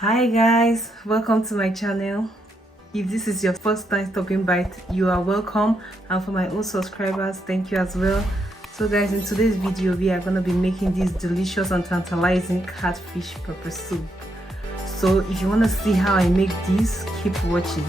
Hi guys, welcome to my channel. If this is your first time stopping by, you are welcome, and for my old subscribers, thank you as well. So guys, in today's video we are going to be making this delicious and tantalizing catfish pepper soup. So if you want to see how I make this, keep watching.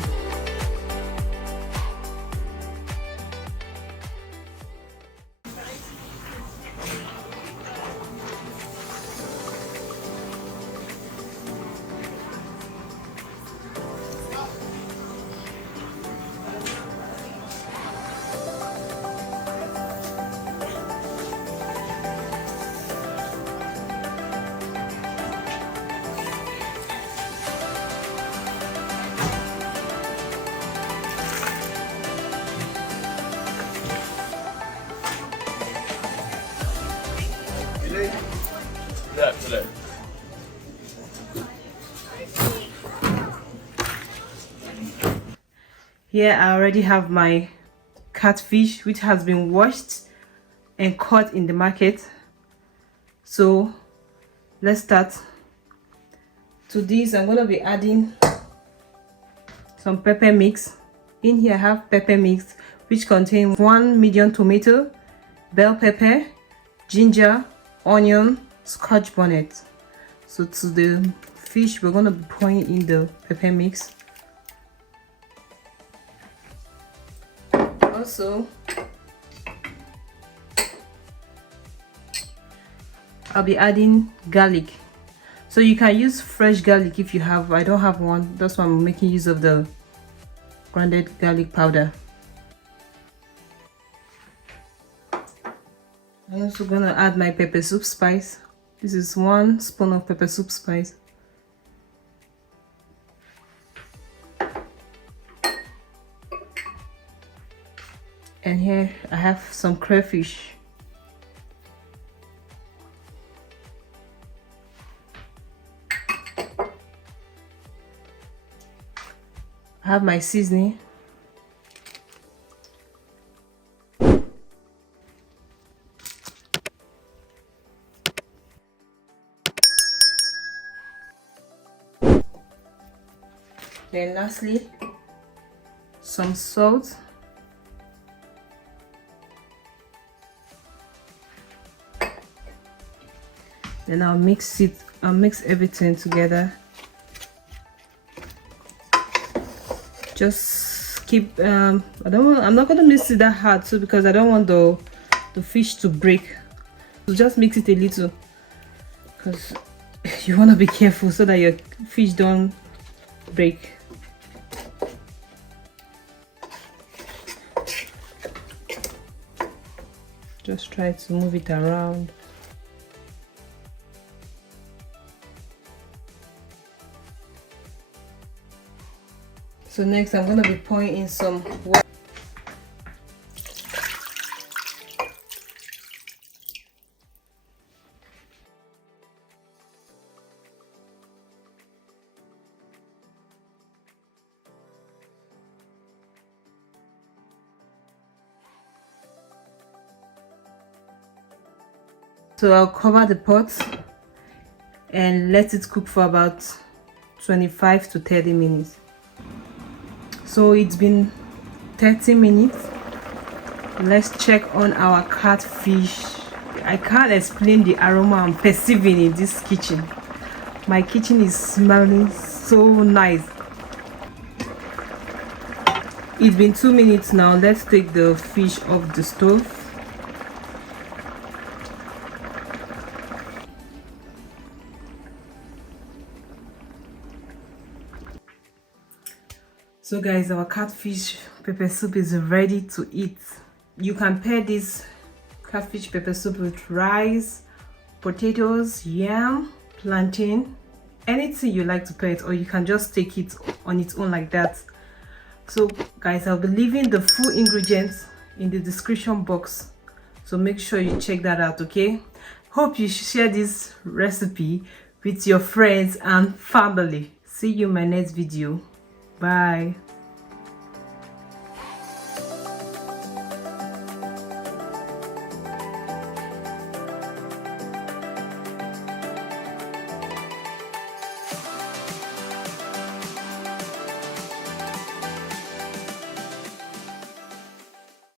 Here I already have my catfish, which has been washed and caught in the market. So let's start. To this I'm going to be adding some pepper mix. In here I have pepper mix, which contains 1 medium tomato, bell pepper, ginger, onion, scotch bonnet. So to the fish we're going to be pouring in the pepper mix. Also, I'll be adding garlic. So you can use fresh garlic if you have. I don't have one, that's why I'm making use of the grounded garlic powder. I'm also gonna add my pepper soup spice. This is 1 spoon of pepper soup spice. And here I have some crayfish. I have my seasoning. Then lastly, some salt. Then I'll mix everything together. Just keep I'm not going to mix it that hard too, because I don't want the fish to break. So just mix it a little, because you want to be careful so that your fish don't break. Just try to move it around. So next I'm going to be pouring in some water. So I'll cover the pot and let it cook for about 25 to 30 minutes. So it's been 30 minutes. Let's check on our catfish. I can't explain the aroma I'm perceiving in this kitchen. My kitchen is smelling so nice. It's been 2 minutes now. Let's take the fish off the stove. So guys, our catfish pepper soup is ready to eat. You can pair this catfish pepper soup with rice, potatoes, yam, plantain, anything you like to pair it, or you can just take it on its own like that. So guys, I'll be leaving the full ingredients in the description box, so make sure you check that out. Okay, hope you share this recipe with your friends and family. See you in my next video. Bye.